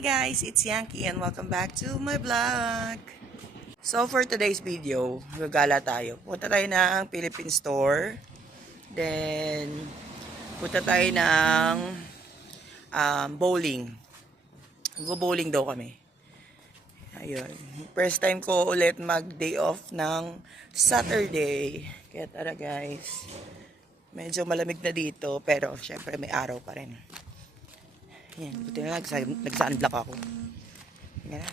Hi guys, it's Yankee and welcome back to my vlog. So for today's video, gagala tayo. Punta tayo ng Philippine store. Then, punta tayo ng bowling. Go-bowling daw kami. Ayun. First time ko ulit mag-day off ng Saturday. Kaya tara guys. Medyo malamig na dito pero syempre may araw pa rin. Yan, buti na nag-sunblock ako. Yan.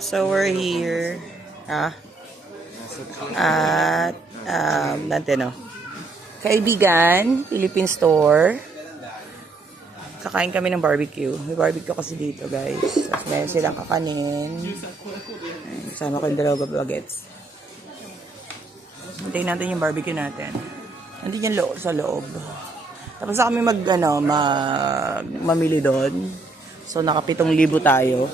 So we're here at natin Kaibigan, Philippine store. Kakain kami ng barbecue. May barbecue kasi dito guys. Tapos meron silang kakanin. Sama ko yung dalawang bagets. Hintayin natin yung barbecue natin. Nandun yung sa loob. Tapos kami mamili doon. So naka 7,000 tayo.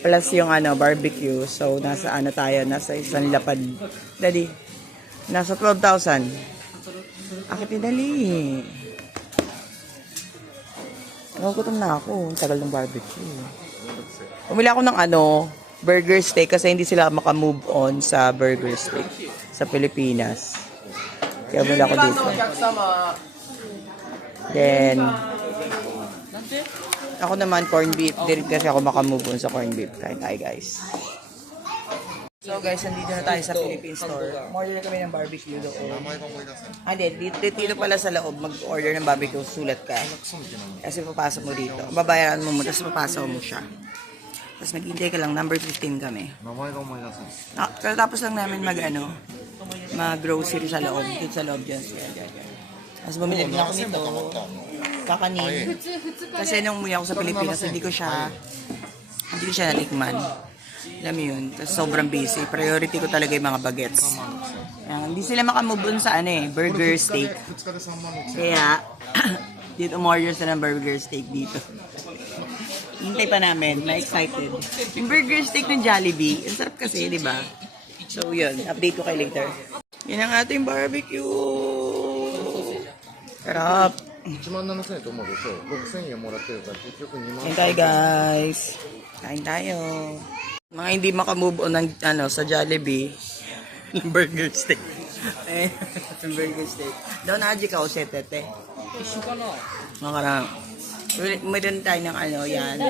Plus yung barbecue. So nasa tayo, nasa isang lapad. Daddy, nasa 12,000. Akit dali. Nagugutom na ako. Ang tagal ng barbecue. Pumili ako ng burger steak kasi hindi sila makamove on sa burger steak sa Pilipinas. Kaya mula ko dito. Then, ako naman corned beef. Direct kasi ako makamove on sa corned beef. Kain tayo guys. So guys, nandito na tayo sa Philippine store. Order kami ng barbecue doon. Dito pala sa loob, mag-order ng barbecue, sulat ka. Kasi papasok mo dito. Babayaran mo, tapos papasok mo siya. Tapos maghintay ka lang, number 15 kami. Tapos lang namin mag-grocery sa loob. Dito sa loob dyan. Tapos bumili din ako nito. Kakanin. Kasi nung umuwi ako sa Pilipinas, hindi ko siya natikman. Alam mo yun. Tapos sobrang busy. Priority ko talaga yung mga bagets. Hindi sila makamove on sa burger steak. Kaya, dito umorder sila ng burger steak dito. Hintay pa namin. Na-excited. Yung burger steak ng Jollibee. Ang sarap kasi, di ba? So, yun. Update ko kayo later. Yan ang ating barbecue. Sarap. Kain tayo, guys. Kain tayo. Mga hindi makamove on ng, sa Jollibee. Ng burger steak. Yung burger steak. Daw na aji ka o setete. Mga karang. Meron tayo ng yan.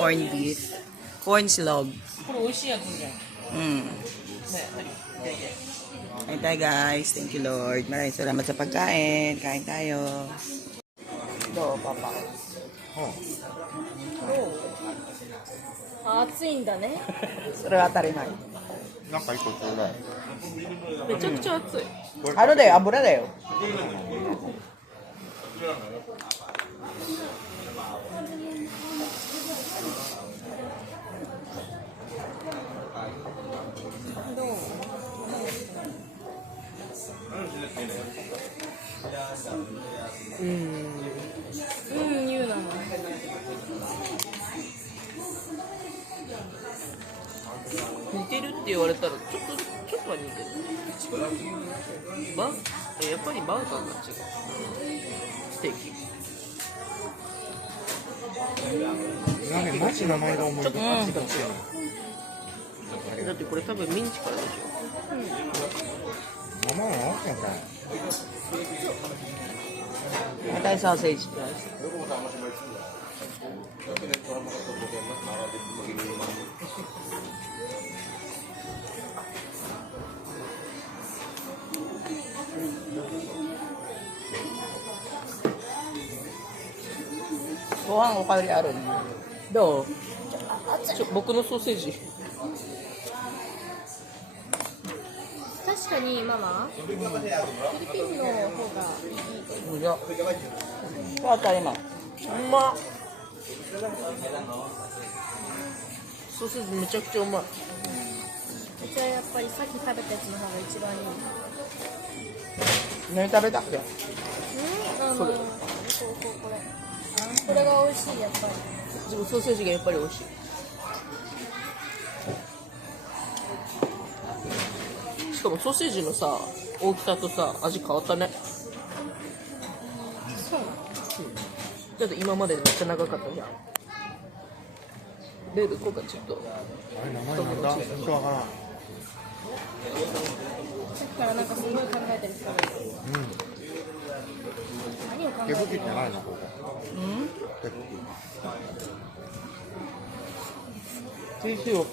Corned beef. Corn slog. Kain tayo guys. Thank you Lord. Maraming salamat sa pagkain. Kain tayo. Ito, papa. Atsuいんだね。それは当たり前。なんか一個ちょうだい。めちゃくちゃ熱い。だよ、油だよ。言うなの。似てるって言われたらちょっとは似てる。やっぱりバーガーが違う。ステーキ。マジ名前が思い出せない。だってこれ多分ミンチからでしょ。名前は分かんない。Kain tayo sausage guys. Gohan o kawari aru. Do? 僕のソーセージ。確かにママ、フィリピンの方がいい。じゃあ当たり前。うまっ。ソーセージめちゃくちゃうまい。じゃあやっぱりさっき食べたやつの方が一番いい。何食べたっけ？これ。これが美味しいやっぱり。でもソーセージがやっぱり美味しい。しかもソーセージのさ、大きさとさ、味変わったね。そう。だって今までめっちゃ長かったじゃん。レール今回ちょっと。あれ名前なんだ本当わからん。さっきからなんかすごい考えてる人がいる。何を考え手てるの？吹きってないのここ。手吹き。 Sisiyo.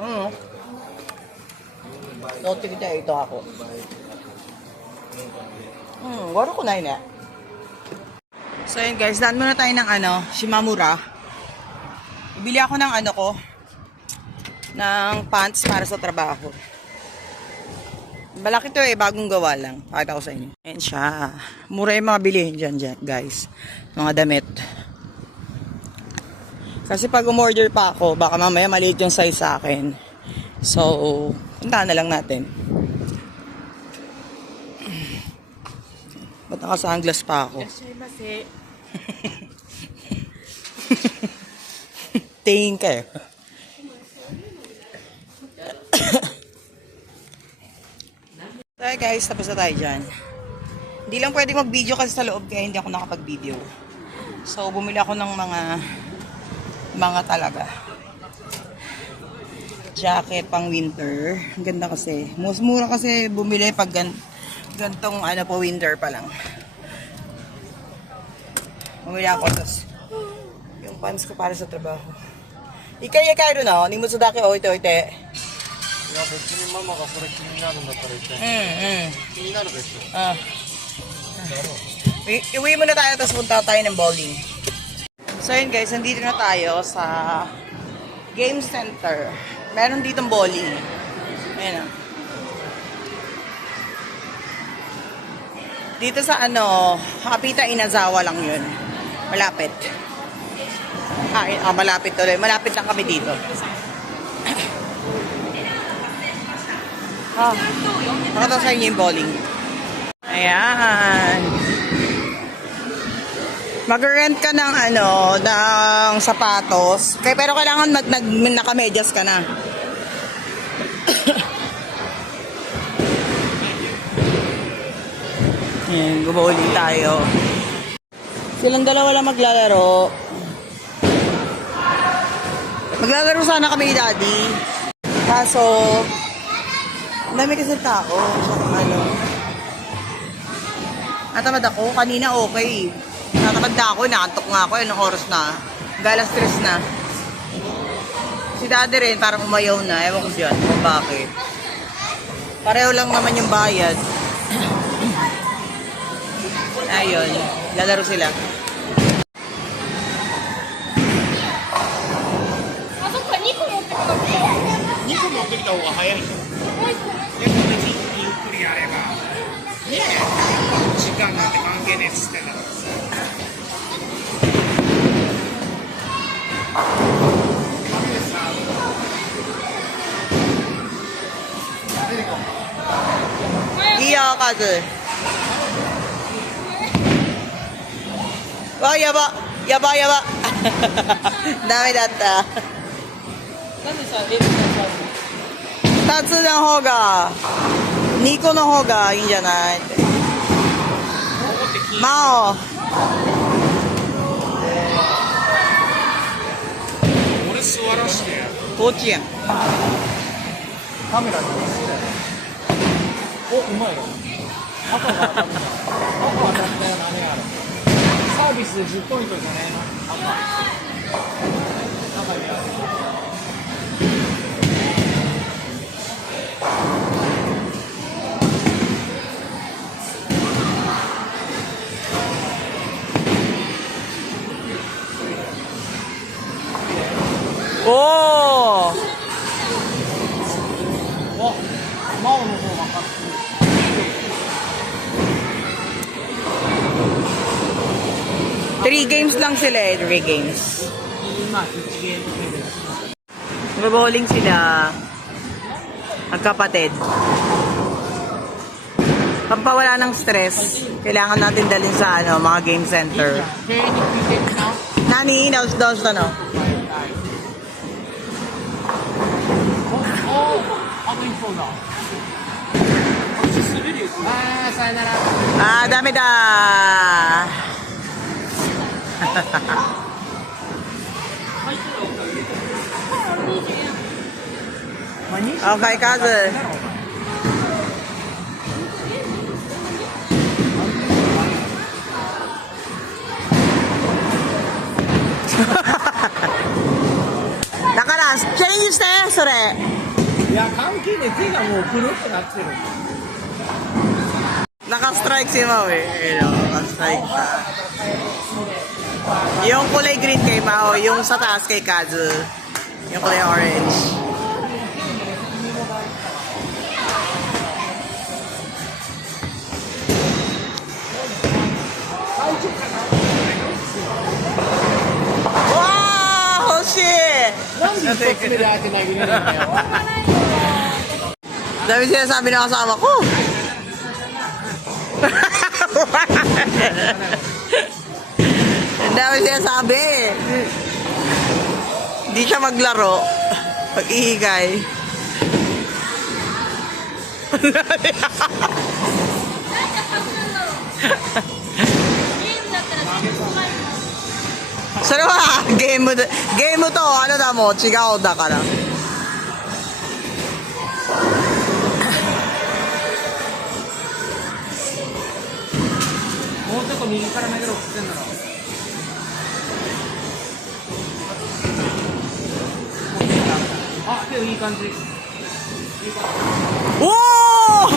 Ano? Lote kita ito ako. Wala ko na yun eh. So yun guys, daan muna tayo ng Shimamura. Bibili ako ng ng pants para sa trabaho. Malaki to bagong gawa lang. Pakita ko sa inyo. Ayan siya. Mura yung mga bilihin dyan guys. Mga damit. Kasi pag umorder pa ako, baka mamaya maliit yung size sa akin. So, puntahan na lang natin. Ba't naka-sunglass pa ako? Tingin ka eh. So guys, tapos na tayo dyan. Hindi lang pwede mag-video kasi sa loob kaya hindi ako nakapag-video. So, bumili ako ng mga talaga jacket pang winter. Ang ganda kasi. Mas mura kasi bumili pag gantong po winter pa lang. Bumili ako tapos yung pants ko para sa trabaho. Ikaya doon ni Mutsudaki oite. いや別にママがそれ気になるんだったら言って気になるでしょ。 Iuwi muna tayo tapos punta tayo ng bowling. So yun guys, nandito na tayo sa game center. Meron ditong bowling. Ayan o. Dito sa Hapita Inazawa lang yun. Malapit. Malapit tuloy. Malapit lang kami dito. Nakita sa inyo yung bowling. Ayan. Mag-rent ka ng ng sapatos. Pero kailangan nakamedyas ka na. Ayan, bowling tayo. Silang dalawa lang maglalaro. Maglalaro sana kami ni Daddy. Kaso, ang dami kasi tao. Natamad ako. Kanina okay. Natamad na ako. Naantok nga ako. Anong oras na? Galang stress na. Si Daddy rin parang umayaw na. Ewan ko siya kung bakit. Pareho lang naman yung bayad. Ayun. Lalaro sila. Iya, Kazu. Wah, yaba. Yaba. Dami datta. なんでさ、レールさ、2つの方が、2個の方がいいんじゃないマオ。俺座らして。どっちやん。カメラに。お、うまいよ。赤が当たった。赤当たったよ、何がある。サービスで10ポイントじゃねえの。赤。中にある。おー。お、マオの方が勝ってる。3 games lang sila eh. 3 games. 今、1ゲーム目です。 Mag-bowling sila. Magkapatid. Pampawala ng stress, kailangan natin dalhin sa mga game center. Nani, daos no? あと一本だ。滑るよ。あー、さよなら。Ah, dami da. Okay, Kazu. Nakaras, changeしてそれ。いや、関係ねえ。手がもうくるってなってる。Naka-strike si Mau eh. Ayun, naka-strike pa. Yung kulay green kay Mau, yung sa taas kay Kazu. Yung kulay orange. Wow! Shit! なんで一つ目で相手投げれるんだよ。 Dami sinasabi ng kasama ko. Ang dami sinasabi. Hindi siya maglaro. Pag-ihigay. Saan ba? Game mo to. Ano na mo? Chigao da ka na. もうちょっと右から投げろっつってんだろ。あ、でもいい感じ。Wow!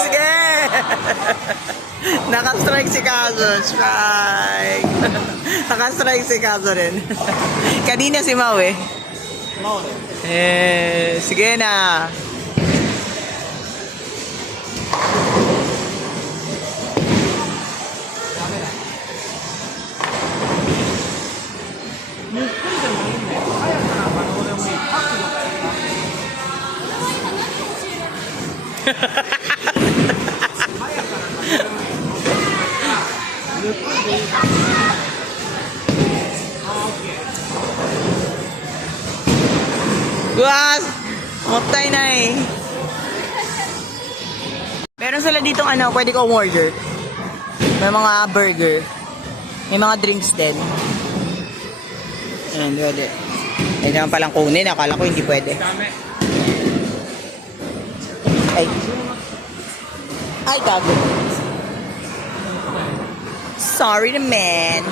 Sige! Naka-strike si Kazo. Strike! Naka-strike si Kazo rin. Kanina si Mau eh. 真央で。 Sige na. Guys, mottay na eh. Meron sila ditong ano, pwede ko order. May mga burger. May mga drinks din. Ayan, pwede. Ay naman palang kunin, akala ko hindi pwede. Ay. Ay, gago. Sorry naman.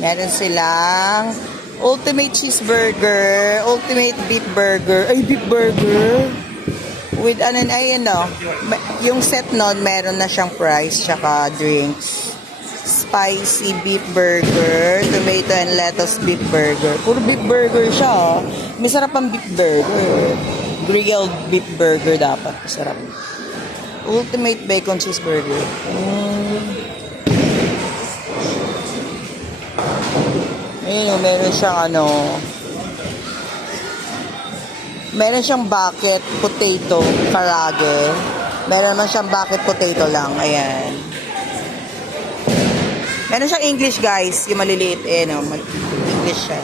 Meron silang ultimate cheeseburger, ultimate beef burger, ay beef burger. With ano, ayan no, yung set nun, meron na siyang fries, tsaka drinks. Spicy beef burger, tomato and lettuce beef burger. Puro beef burger siya, oh. Masarap ang beef burger. Grilled beef burger dapat, masarap. Ultimate bacon cheeseburger. Ayun, meron siyang ano, meron siyang bucket potato karage. Meron naman siyang bucket potato lang. Ayan. Meron siyang English, guys. Yung maliliit eh, no? English siya.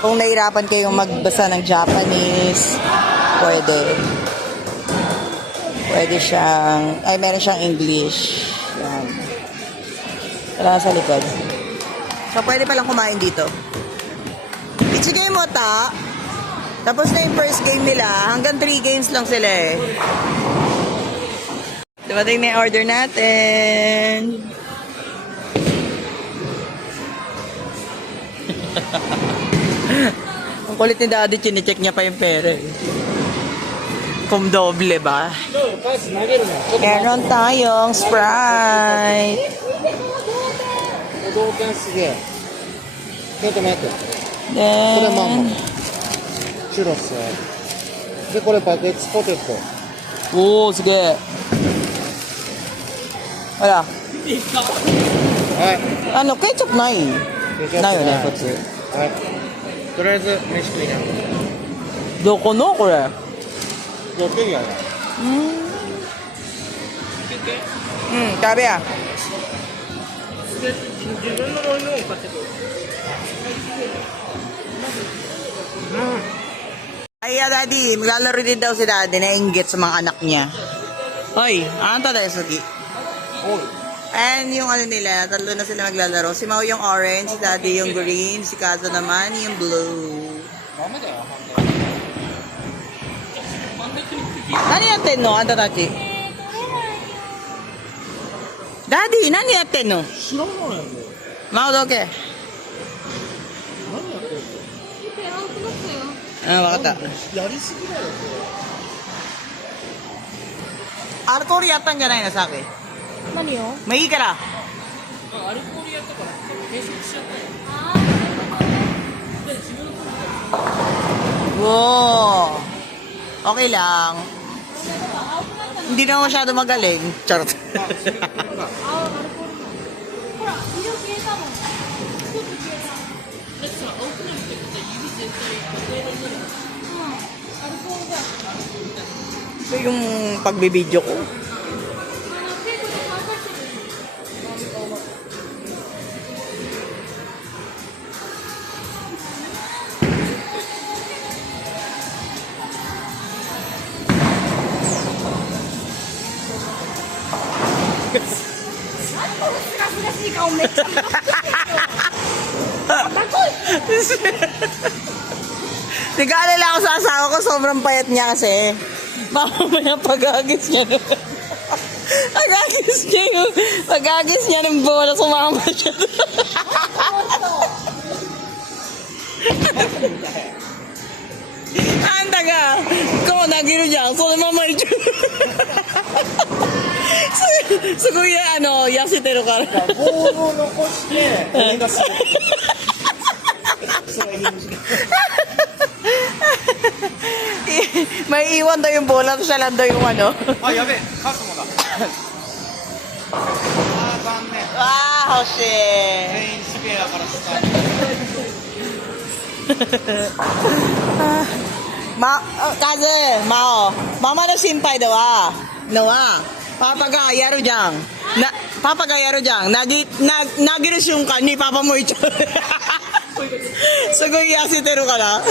Kung nahirapan kayong magbasa ng Japanese, pwede. Pwede siyang, ay meron siyang English. Yan. Wala sa likod. So, pwede palang kumain dito. Ichigay mo ta. Tapos na yung first game nila. Hanggang 3 games lang sila eh. Dumating na yung order natin. Ang kulit ni Daddy, chinecheck niya pa yung pera eh. Kung doble ba? 返す投げるの。 Meron tayong Sprite. 同点すげえ。ちょっと待って。これマン Then, モ。チュロス。で、これバケツポテト。 oh, sige. Wala. はい。 Ano, ketchup na eh. なよね、普通。はい。とりあえず、飯食いな。どこのこれ。6点やな。食べや。自分の飲み物を買ってくる。 Ay, Daddy, maglalaro din daw si Daddy, nainggit sa mga anak niya. Hoy, ano to, Daisuki?おい。And yung ano nila, tatlo na sila maglalaro. Si Mau yung orange, si Daddy yung green, si Kazo naman yung blue. ダメだよ、何やってんのあんたたち。ダディ、何やってんの知らないよ。マウどけ。何やってる見て、青くなったよ。うん、わかった。の？やりすぎだよ、アルコールやったんじゃないの、さっき。何を？もういいから。アルコールやったから計測しちゃったよ。で、自分の Wow. Okay lang. Hindi na masyado magaling. Charot. 青、アルコールな。ほら、色消えたもん。ちょっと消えた。だってさ、青くなるってことは指全体赤色になるの。アルコールだ。Ito yung pagbibideo ko. テープで乾かしてる。すがすがしい顔めっちゃ。Nag-aalala ako sa asawa ko, sobrang payat niya kasi. Mamaya pag-agis niya nun. Pag-agis niya ng bola, sumama siya nun. Anda ka! Ko, nagiru dyan. So, mamay dyan. Su kuya, ano, yasiteru ka. ボールを残して俺がする。それはいいんですよ。 May iwan daw yung bola, tapos siya lang daw yung ano. あ、やべえ、カスモだ。あー、残念。 Ah, Jose. 全員スペアからスターKaze, Mao. Mama no sinpai daw ah. No ah. Papagayaro dyan. Papagayaro dyan. Nagiris yung ka ni Papa mo ito. Sugoy yasiteru ka na.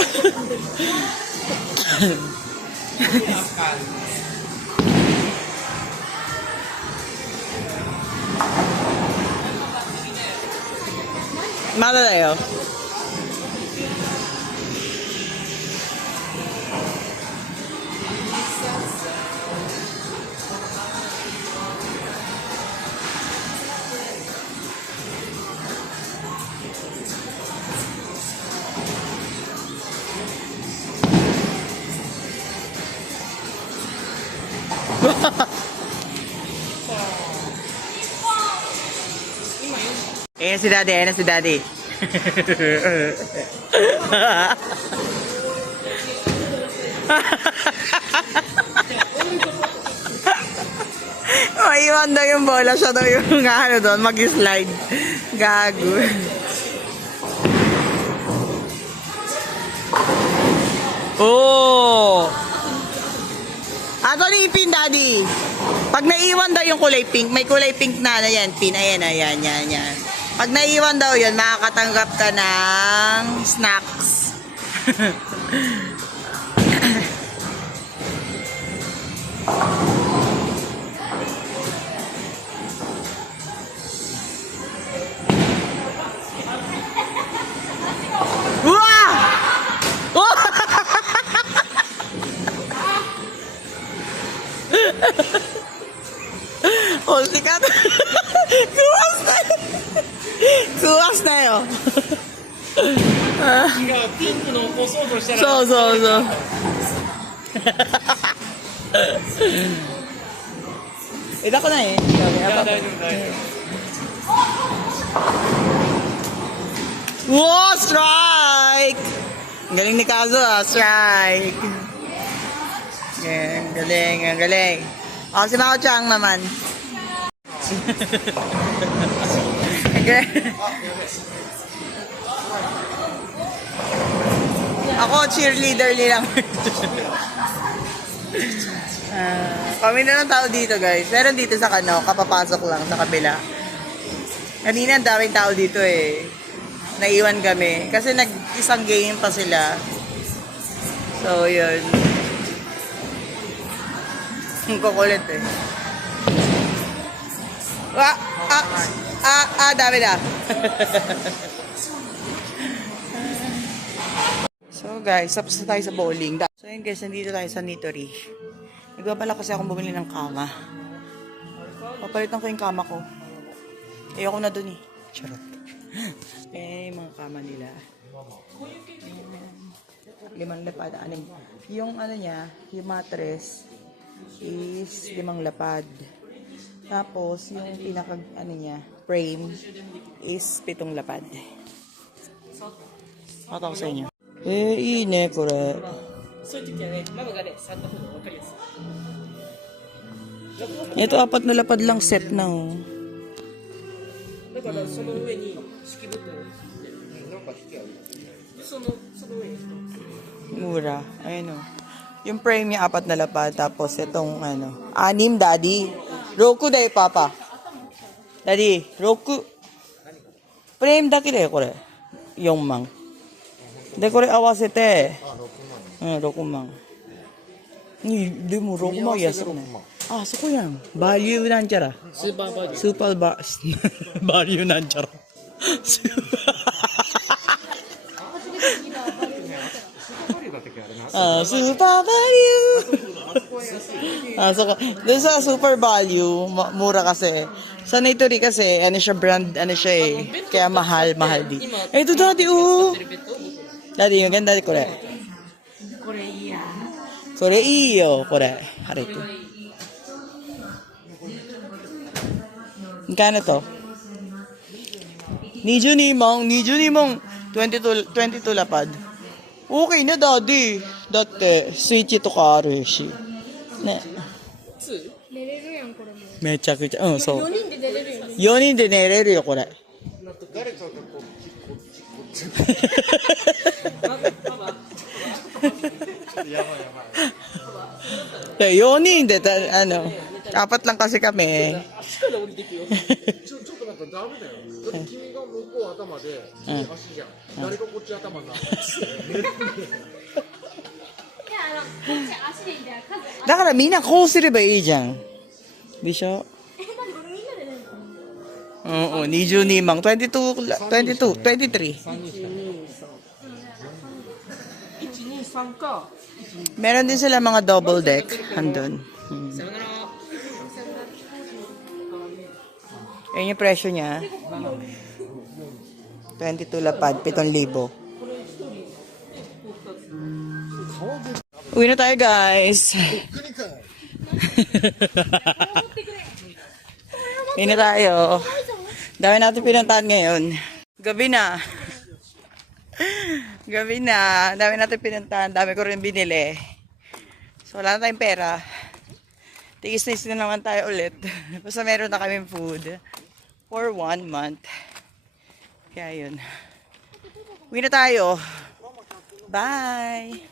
Mada da yo. Ayan si Daddy, ayan si Daddy. Maiwan daw yung bola, siya daw yung ano doon, mag-slide. Gago. Oh! Ato ni ipin, Daddy. Pag naiwan daw yung kulay pink, may kulay pink na yan, pin, ayan, ayan, yan, yan. Pag naiwan daw yun, makakatanggap ka ng snacks. Wah! Oh! Oh, sikat. Kuwas na. Kuwas na yo. 違う、ピンクの起こそうとしたら。そうそうそう。痛くない？いや、大丈夫、大丈夫。 Wow, strike! Ang galing ni Kazo ah, strike. Ang galing, ang galing. O, si Mao Chang naman. Okay. Ako, cheerleader nilang. Kami na ng tao dito, guys. Meron dito sa kano, kapapasok lang sa kabila. Kanina ang daming tao dito eh. Naiwan kami. Kasi nag-isang game pa sila. So, yun. Ang kukulit eh. Dami na. So guys, tapos na tayo sa bowling. So yun guys, nandito tayo sa Nitori. Nagpapala kasi akong bumili ng kama. Papalitan ko yung kama ko. Ayoko na dun eh. Charot. Yung mga kama nila. 5 lapad. Yung ano niya, yung mattress is 5 lapad. Tapos, yung pinaka, frame is 7 lapad. Mata ko sa inyo. Ine, kore. Ito, 4 na lapad lang set na, oh. Mura. Ayun, oh. Yung frame niya 4 na lapad. Tapos, itong, 6, daddy. Roku da yo, papa. Daddy, 6. フレームだけだよ、これ。4万。で、これ合わせて、6万。でも6万安くない。あ、そこやん。バリューなんちゃら。スーパーバリュー。スーパーバリューなんちゃら。スーパーバリュー。So, dun sa super value, mura kasi. Sa Nitori kasi, siya brand, siya eh. Kaya mahal din. Ito dati, oh. Dati, yung ganda, kore. Kore iyo, kore. Harito. Magkano to? 22 mong 22 lapad. Okay na, daddy. Dati, switch ito ka, Arushi. Ne. 寝れるやんこれもめちゃくちゃ、そう。 4人で寝れるよね4人で寝れるよ、これ。誰かがこっやばい。4人で4lang kasi kami. ちょっと待って、ダメだよ。だって君が向こう頭で、君足じゃん。誰がこっち頭になるいやこっち足でいいんだよ数だからみんなこうすればいいじゃん。でしょ？何これみんなで寝るのOo, 22 mang. 23. 123か Meron din sila mga double deck. Andun. Ayun yung presyo niya. 22 lapad, 7,000. Uwi na tayo, guys. Uwi na tayo. Dami natin pinuntahan ngayon. Gabi na. Dami natin pinuntahan. Dami ko rin binili. So, wala na tayong pera. Tigis na naman tayo ulit. Basta meron na kaming food. For 1 month. Kaya yun. Uwi na tayo. Bye!